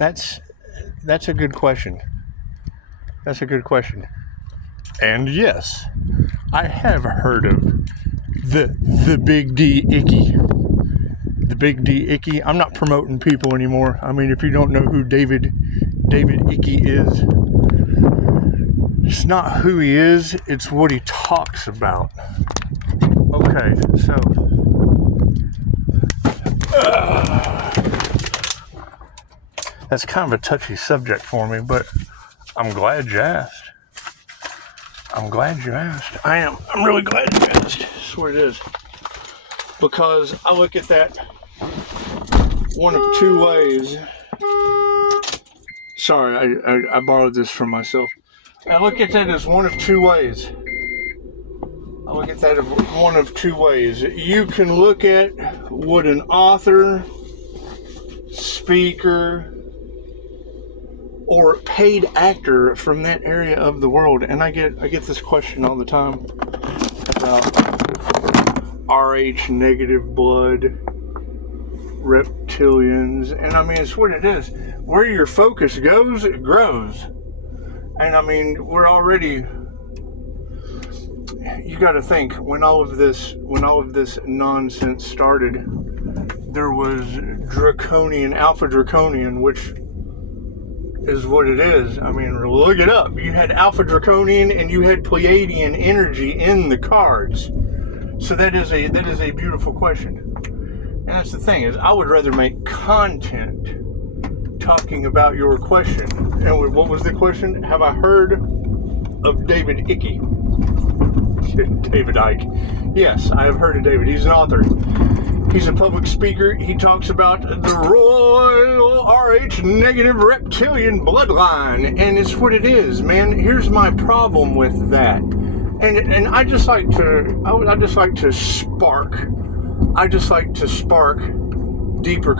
That's a good question. That's a good question. And yes, I have heard of the Big D Icke. The Big D Icke. I'm not promoting people anymore. I mean, if you don't know who David Icke is, it's not who he is, it's what he talks about. Okay, so that's kind of a touchy subject for me, but I'm glad you asked. I'm really glad you asked. That's what it is. Because I look at that one of two ways. Sorry, I borrowed this from myself. I look at that as one of two ways. You can look at what an author, speaker, or paid actor from that area of the world, and I get this question all the time about RH negative blood, reptilians, and I mean, it's what it is. Where your focus goes, it grows. And I mean, we're already, you got to think, when all of this nonsense started, there was Alpha Draconian, which is what it is. I mean, look it up. You had Alpha Draconian and you had Pleiadian energy in the cards. So that is a beautiful question. And that's the thing, is I would rather make content talking about your question. And what was the question? Have I heard of David Icke? David Icke. Yes, I have heard of David. He's an author. He's a public speaker. He talks about the royal RH negative reptilian bloodline. And it's what it is, man. Here's my problem with that. And I just like to spark deeper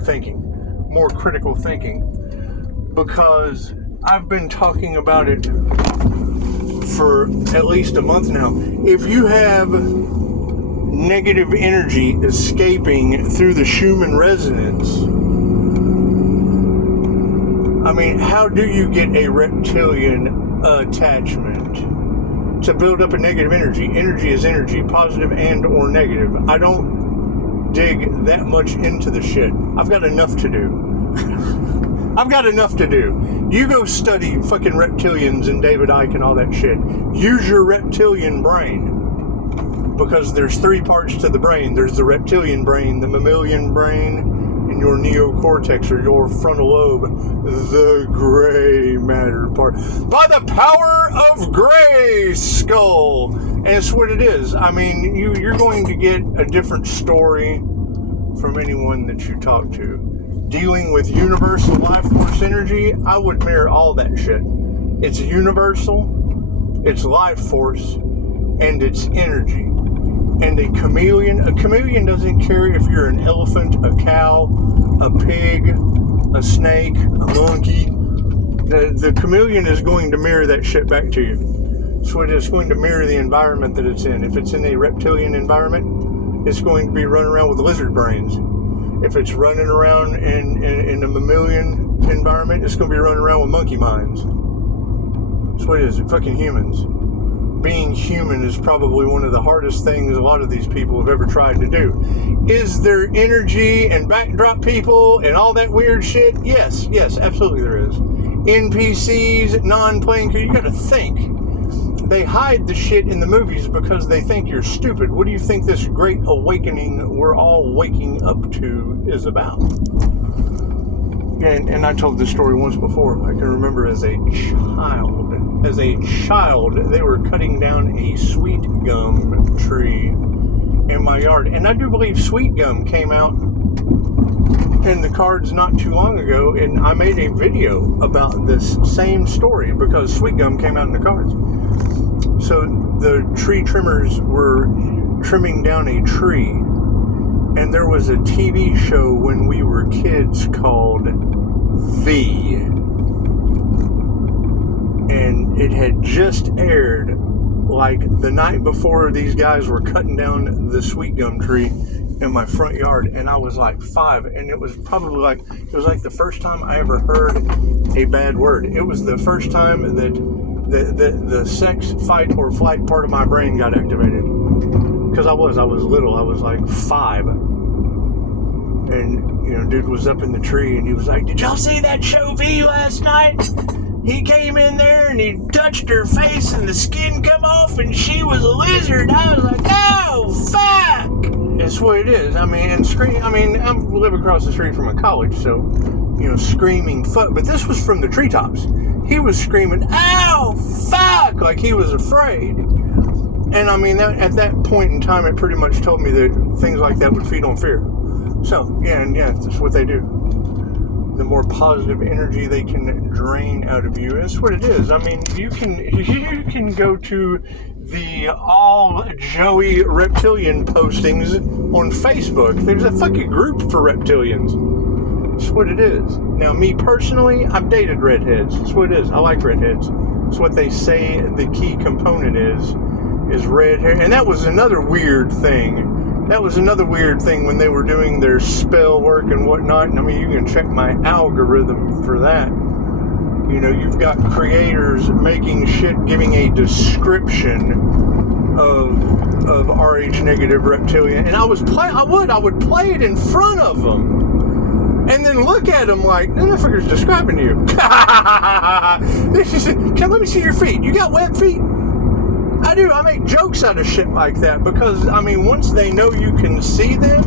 thinking, more critical thinking, because I've been talking about it for at least a month now. If you have negative energy escaping through the Schumann resonance, I mean, how do you get a reptilian attachment? To build up a negative energy. Energy is energy, positive and or negative. I don't dig that much into the shit. I've got enough to do. You go study fucking reptilians and David Icke and all that shit. Use your reptilian brain. Because there's three parts to the brain. There's the reptilian brain, the mammalian brain, and your neocortex, or your frontal lobe, the gray matter part. By the power of Gray Skull! And it's what it is. I mean, you're going to get a different story from anyone that you talk to. Dealing with universal life force energy, I would mirror all that shit. It's universal, it's life force, and it's energy. And a chameleon doesn't care if you're an elephant, a cow, a pig, a snake, a monkey. The chameleon is going to mirror that shit back to you. So it's going to mirror the environment that it's in. If it's in a reptilian environment, it's going to be running around with lizard brains. If it's running around in a mammalian environment, it's going to be running around with monkey minds. That's what it is. Fucking humans. Being human is probably one of the hardest things a lot of these people have ever tried to do. Is there energy and backdrop people and all that weird shit? Yes, absolutely there is. NPCs, non-playing, you gotta think. They hide the shit in the movies because they think you're stupid. What do you think this great awakening we're all waking up to is about? And I told this story once before. I can remember as a child, they were cutting down a sweet gum tree in my yard. And I do believe sweet gum came out in the cards not too long ago. And I made a video about this same story because sweet gum came out in the cards. So the tree trimmers were trimming down a tree. And there was a TV show when we were kids called V. And it had just aired like the night before these guys were cutting down the sweet gum tree in my front yard, and I was like 5, and it was like the first time I ever heard a bad word. It was the first time that the sex, fight, or flight part of my brain got activated. Because I was little. I was like 5. And, dude was up in the tree, and he was like, "Did y'all see that show V last night? He came in there, and he touched her face, and the skin come off, and she was a lizard." I was like, "Oh, fuck!" That's what it is. I mean, I live across the street from a college, so, screaming fuck. But this was from the treetops. He was screaming, "Oh, fuck!" like he was afraid. And I mean, at that point in time, it pretty much told me that things like that would feed on fear. So, that's what they do. The more positive energy they can drain out of you, that's what it is. I mean, you can go to the all Joey reptilian postings on Facebook. There's a fucking group for reptilians. That's what it is. Now, me personally, I've dated redheads. That's what it is. I like redheads. That's what they say the key component is red hair. And that was another weird thing. When they were doing their spell work and whatnot. And I mean, you can check my algorithm for that. You've got creators making shit, giving a description of RH negative reptilian. And I would play it in front of them. And then look at them like, that motherfucker's describing you. Let me see your feet. You got web feet? I do. I make jokes out of shit like that because, I mean, once they know you can see them,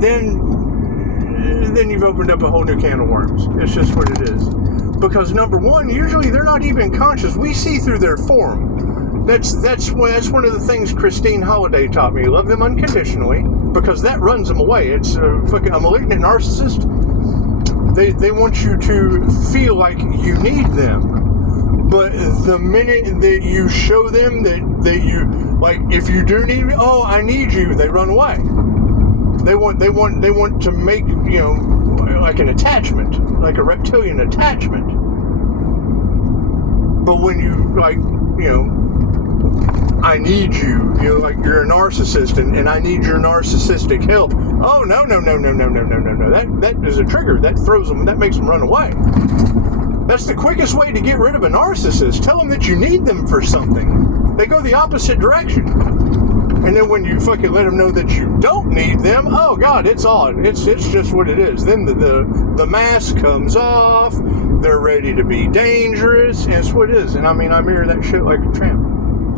then you've opened up a whole new can of worms. It's just what it is. Because number one, usually they're not even conscious. We see through their form. That's one of the things Christine Holliday taught me. Love them unconditionally, because that runs them away. It's a malignant narcissist. They want you to feel like you need them. But the minute that you show them that you, like, if you do need me, oh, I need you, they run away. They want to make, like an attachment, like a reptilian attachment. But when you, like, I need you, like you're a narcissist and I need your narcissistic help. Oh, no. That is a trigger. That throws them, that makes them run away. That's the quickest way to get rid of a narcissist. Tell them that you need them for something. They go the opposite direction. And then when you fucking let them know that you don't need them, oh God, it's on. It's just what it is. Then the mask comes off. They're ready to be dangerous. And it's what it is. And I mean, I mirror that shit like a tramp.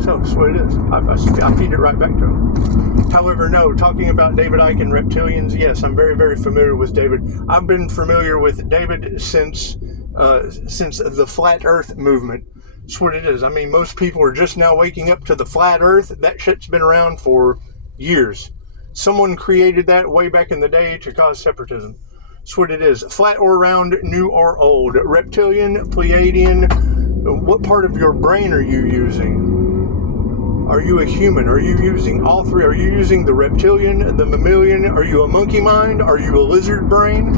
So it's what it is. I feed it right back to them. However, no, talking about David Icke and reptilians, yes, I'm very, very familiar with David. I've been familiar with David since the flat earth movement. That's what it is. I mean, most people are just now waking up to the flat earth. That shit's been around for years. Someone created that way back in the day to cause separatism. That's what it is. Flat or round, new or old. Reptilian, Pleiadian. What part of your brain are you using? Are you a human? Are you using all three? Are you using the reptilian, the mammalian? Are you a monkey mind? Are you a lizard brain?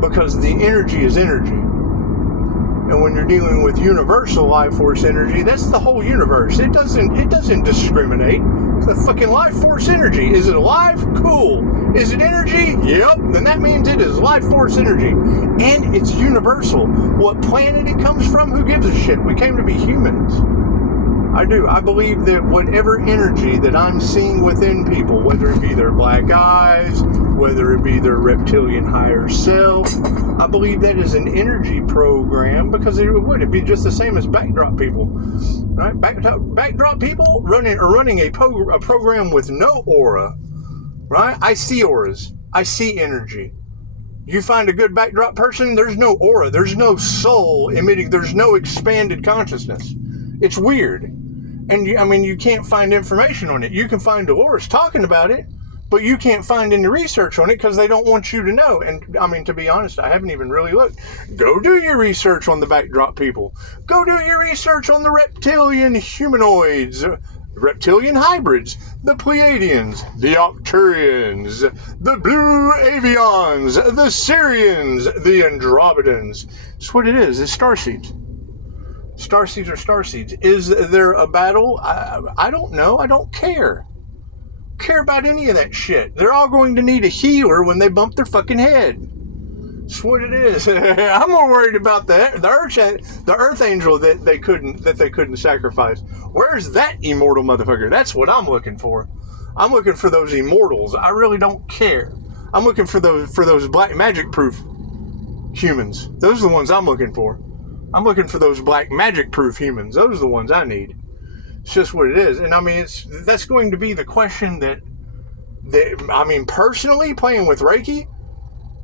Because the energy is energy. And when you're dealing with universal life force energy, that's the whole universe. It doesn't discriminate. It's the fucking life force energy. Is it alive? Cool. Is it energy? Yep. Then that means it is life force energy. And it's universal. What planet it comes from, who gives a shit? We came to be humans. I do. I believe that whatever energy that I'm seeing within people, whether it be their black eyes, whether it be their reptilian higher self, I believe that is an energy program, because it'd be just the same as backdrop people, right? Backdrop people running a program with no aura, right? I see auras. I see energy. You find a good backdrop person, there's no aura, there's no soul emitting, there's no expanded consciousness. It's weird. And you can't find information on it. You can find Dolores talking about it, but you can't find any research on it because they don't want you to know. And I mean, to be honest, I haven't even really looked. Go do your research on the backdrop people. Go do your research on the reptilian humanoids, reptilian hybrids, the Pleiadians, the Arcturians, the Blue Avians, the Syrians, the Andromedans. That's what it is. It's starseeds. Starseeds are starseeds. Is there a battle? I don't know. I don't care. care about any of that shit. They're all going to need a healer when they bump their fucking head. That's what it is. I'm more worried about the earth angel that they couldn't sacrifice. Where's that immortal motherfucker? That's what I'm looking for. I'm looking for those immortals. I really don't care. I'm looking for those black magic proof humans. Those are the ones I'm looking for. I'm looking for those black magic proof humans. Those are the ones I need. It's just what it is. And I mean, that's going to be the question that I mean, personally, playing with Reiki,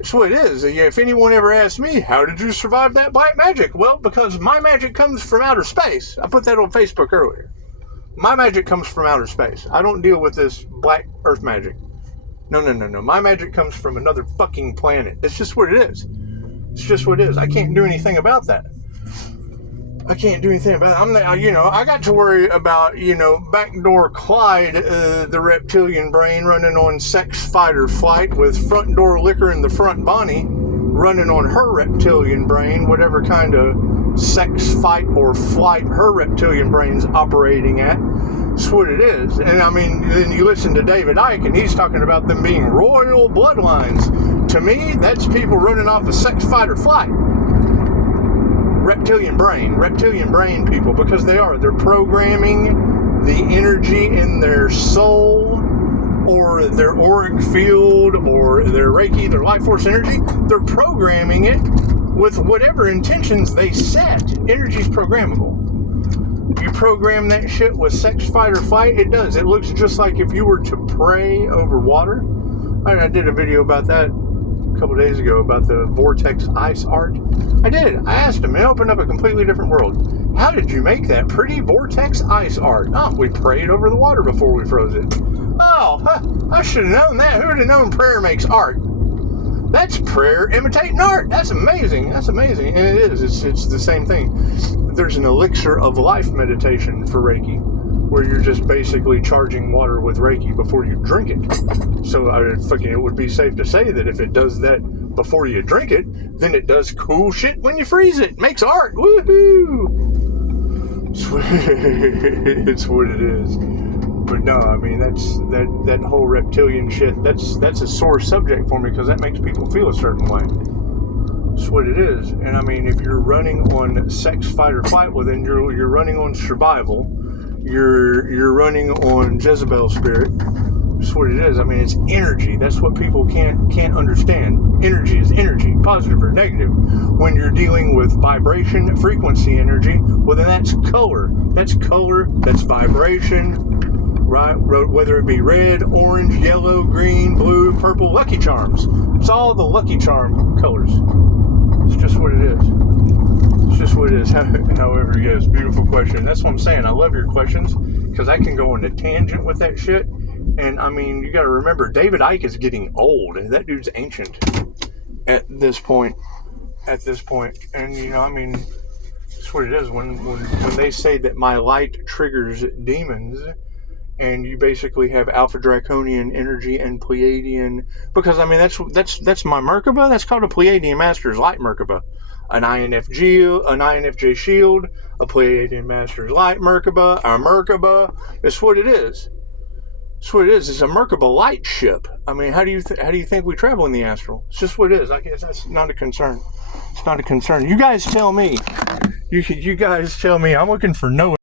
it's what it is. If anyone ever asks me, how did you survive that black magic? Well, because my magic comes from outer space. I put that on Facebook earlier. My magic comes from outer space. I don't deal with this black earth magic. No. My magic comes from another fucking planet. It's just what it is. It's just what it is. I can't do anything about that. I can't do anything about it. I got to worry about, backdoor Clyde, the reptilian brain, running on sex, fight, or flight with front door liquor in the front Bonnie, running on her reptilian brain, whatever kind of sex, fight, or flight her reptilian brain's operating at. That's what it is. And I mean, then you listen to David Icke, and he's talking about them being royal bloodlines. To me, that's people running off of sex, fight, or flight. Reptilian brain people, because they're programming the energy in their soul or their auric field or their Reiki, their life force energy. They're programming it with whatever intentions they set. Energy's programmable. You program that shit with sex, fight, or flight, it does. It looks just like if you were to pray over water. I did a video about that a couple days ago about the vortex ice art. I asked him. It opened up a completely different world. How did you make that pretty vortex ice art? Oh, we prayed over the water before we froze it. Oh, I should have known that. Who would have known prayer makes art? That's prayer imitating art. That's amazing. And it is. It's the same thing. There's an elixir of life meditation for Reiki, where you're just basically charging water with Reiki before you drink it. So it would be safe to say that if it does that before you drink it, then it does cool shit when you freeze it. Makes art. Woohoo! It's what it is. But no, I mean, that whole reptilian shit, that's a sore subject for me, because that makes people feel a certain way. That's what it is. And I mean, if you're running on sex, fight, or flight, well, then you're running on survival. You're running on Jezebel spirit. That's what it is. I mean, it's energy. That's what people can't understand. Energy is energy, positive or negative. When you're dealing with vibration, frequency energy, well, then that's color. That's vibration, right? Whether it be red, orange, yellow, green, blue, purple, Lucky Charms. It's all the Lucky Charm colors. It's just what it is. It's just what it is. However it is. Beautiful question. That's what I'm saying. I love your questions, because I can go on a tangent with that shit. And I mean, you got to remember, David Icke is getting old. That dude's ancient at this point. And I mean, that's what it is. When they say that my light triggers demons, and you basically have Alpha Draconian energy and Pleiadian, because I mean, that's my Merkaba. That's called a Pleiadian Master's Light Merkaba. An INFJ shield, a Pleiadian Master's Light Merkaba, a Merkaba. That's what it is. That's what it is. It's a Merkaba light ship. I mean, how do you think we travel in the astral? It's just what it is. I guess that's not a concern. It's not a concern. You guys tell me. You guys tell me. I'm looking for no